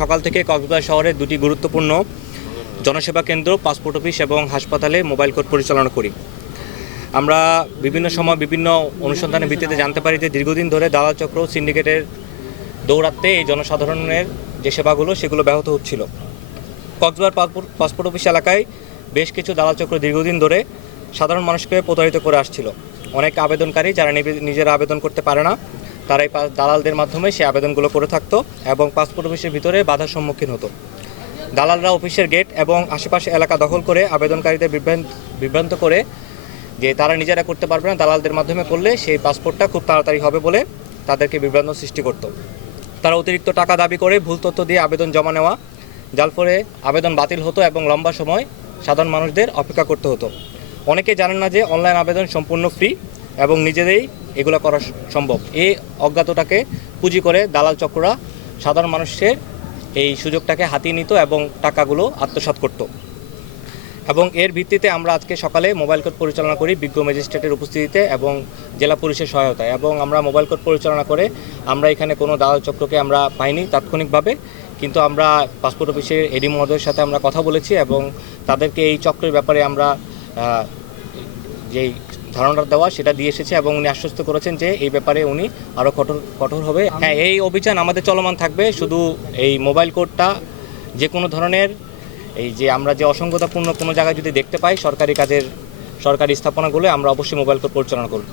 সকাল থেকে কক্সবাজার শহরের দুটি গুরুত্বপূর্ণ জনসেবা কেন্দ্র, পাসপোর্ট অফিস এবং হাসপাতালে মোবাইল কোর্ট পরিচালনা করি। আমরা বিভিন্ন সময় বিভিন্ন অনুসন্ধানের ভিত্তিতে জানতে পারি যে দীর্ঘদিন ধরে দালাল চক্র সিন্ডিকেটের দৌরাত্মে এই জনসাধারণের যে সেবাগুলো সেগুলো ব্যাহত হচ্ছিল। কক্সবাজার পাসপোর্ট অফিস এলাকায় বেশ কিছু দালাল চক্র দীর্ঘদিন ধরে সাধারণ মানুষকে প্রতারিত করে আসছিল। অনেক আবেদনকারী যারা নিজেরা আবেদন করতে পারে না, তারাই দালালদের মাধ্যমে সেই আবেদনগুলো করে থাকতো এবং পাসপোর্ট অফিসের ভিতরে বাধার সম্মুখীন হতো। দালালরা অফিসের গেট এবং আশেপাশে এলাকা দখল করে আবেদনকারীদের বিভ্রান্ত করে যে তারা নিজেরা করতে পারবে না, দালালদের মাধ্যমে করলে সেই পাসপোর্টটা খুব তাড়াতাড়ি হবে বলে তাদেরকে বিভ্রান্ত সৃষ্টি করত। তারা অতিরিক্ত টাকা দাবি করে ভুল তথ্য দিয়ে আবেদন জমা নেওয়া, যার ফলে আবেদন বাতিল হতো এবং লম্বা সময় সাধারণ মানুষদের অপেক্ষা করতে হতো। অনেকে জানেন না যে অনলাইন আবেদন সম্পূর্ণ ফ্রি এবং নিজেদেরই এগুলো করা সম্ভব। এই অজ্ঞাতটাকে পুঁজি করে দালাল চক্ররা সাধারণ মানুষের এই সুযোগটাকে হাতিয়ে নিত এবং টাকাগুলো আত্মসাৎ করত। এবং এর ভিত্তিতে আমরা আজকে সকালে মোবাইল কোর্ট পরিচালনা করি বিজ্ঞ ম্যাজিস্ট্রেটের উপস্থিতিতে এবং জেলা পুলিশের সহায়তায়। এবং আমরা মোবাইল কোর্ট পরিচালনা করে আমরা এখানে কোনো দালাল চক্রকে আমরা পাইনি তাৎক্ষণিকভাবে, কিন্তু আমরা পাসপোর্ট অফিসের এডি মহোদয়ের সাথে আমরা কথা বলেছি এবং তাদেরকে এই চক্রের ব্যাপারে আমরা যেই ধারণা দেওয়া সেটা দিয়ে এসেছে এবং উনি আশ্বস্ত করেছেন যে এই ব্যাপারে উনি আরও কঠোর হবে। হ্যাঁ, এই অভিযান আমাদের চলমান থাকবে। শুধু এই মোবাইল কোর্টটা যে কোনো ধরনের এই যে আমরা যে অসংগতাপূর্ণ কোনো জায়গায় যদি দেখতে পাই সরকারি স্থাপনাগুলো, আমরা অবশ্যই মোবাইল কোর্ট পরিচালনা করব।